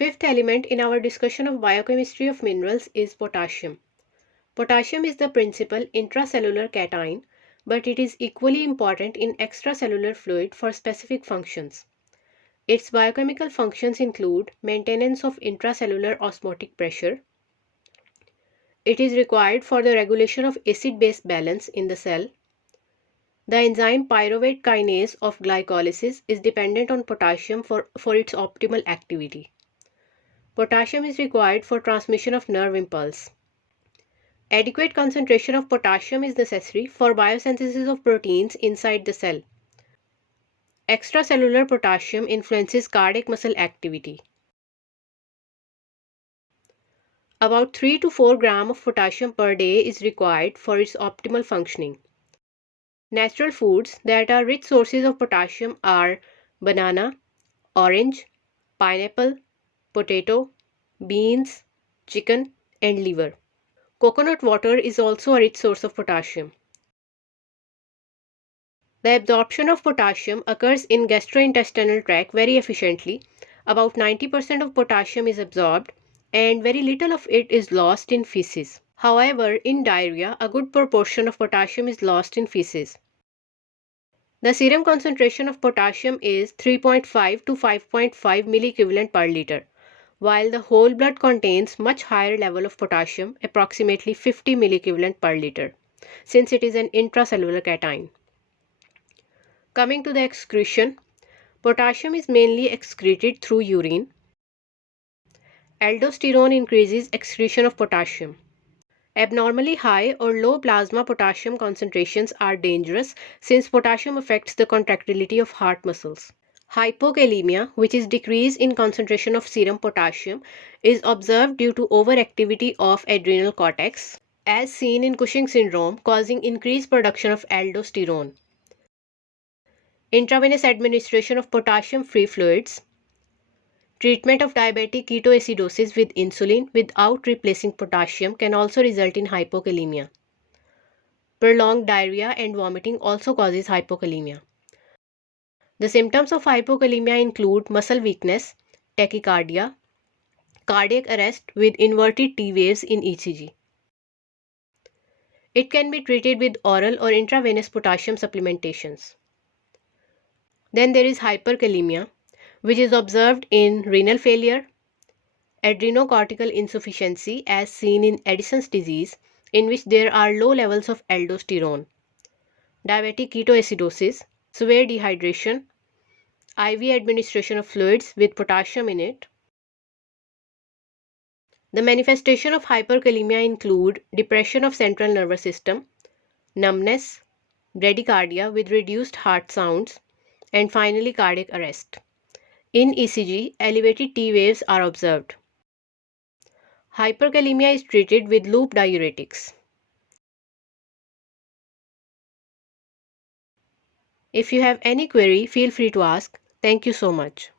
Fifth element in our discussion of biochemistry of minerals is potassium. Potassium is the principal intracellular cation, but it is equally important in extracellular fluid for specific functions. Its biochemical functions include maintenance of intracellular osmotic pressure. It is required for the regulation of acid-base balance in the cell. The enzyme pyruvate kinase of glycolysis is dependent on potassium for its optimal activity. Potassium is required for transmission of nerve impulse. Adequate concentration of potassium is necessary for biosynthesis of proteins inside the cell. Extracellular potassium influences cardiac muscle activity. About 3 to 4 grams of potassium per day is required for its optimal functioning. Natural foods that are rich sources of potassium are banana, orange, pineapple, potato, beans, chicken, and liver. Coconut water is also a rich source of potassium. The absorption of potassium occurs in gastrointestinal tract very efficiently. About 90% of potassium is absorbed and very little of it is lost in feces. However, in diarrhea, a good proportion of potassium is lost in feces. The serum concentration of potassium is 3.5 to 5.5 milliequivalent per liter, while the whole blood contains much higher level of potassium, approximately 50 milliequivalent per liter, since it is an intracellular cation. Coming to the excretion, potassium is mainly excreted through urine. Aldosterone increases excretion of potassium. Abnormally high or low plasma potassium concentrations are dangerous since potassium affects the contractility of heart muscles. Hypokalemia, which is decrease in concentration of serum potassium, is observed due to overactivity of adrenal cortex, as seen in Cushing syndrome, causing increased production of aldosterone. Intravenous administration of potassium-free fluids. Treatment of diabetic ketoacidosis with insulin without replacing potassium can also result in hypokalemia. Prolonged diarrhea and vomiting also causes hypokalemia. The symptoms of hypokalemia include muscle weakness, tachycardia, cardiac arrest with inverted T waves in ECG. It can be treated with oral or intravenous potassium supplementations. Then there is hyperkalemia, which is observed in renal failure, adrenocortical insufficiency as seen in Addison's disease, in which there are low levels of aldosterone, diabetic ketoacidosis, severe dehydration, IV administration of fluids with potassium in it. The manifestation of hyperkalemia include depression of central nervous system, numbness, bradycardia with reduced heart sounds, and finally cardiac arrest. In ECG, elevated T waves are observed. Hyperkalemia is treated with loop diuretics. If you have any query, feel free to ask. Thank you so much.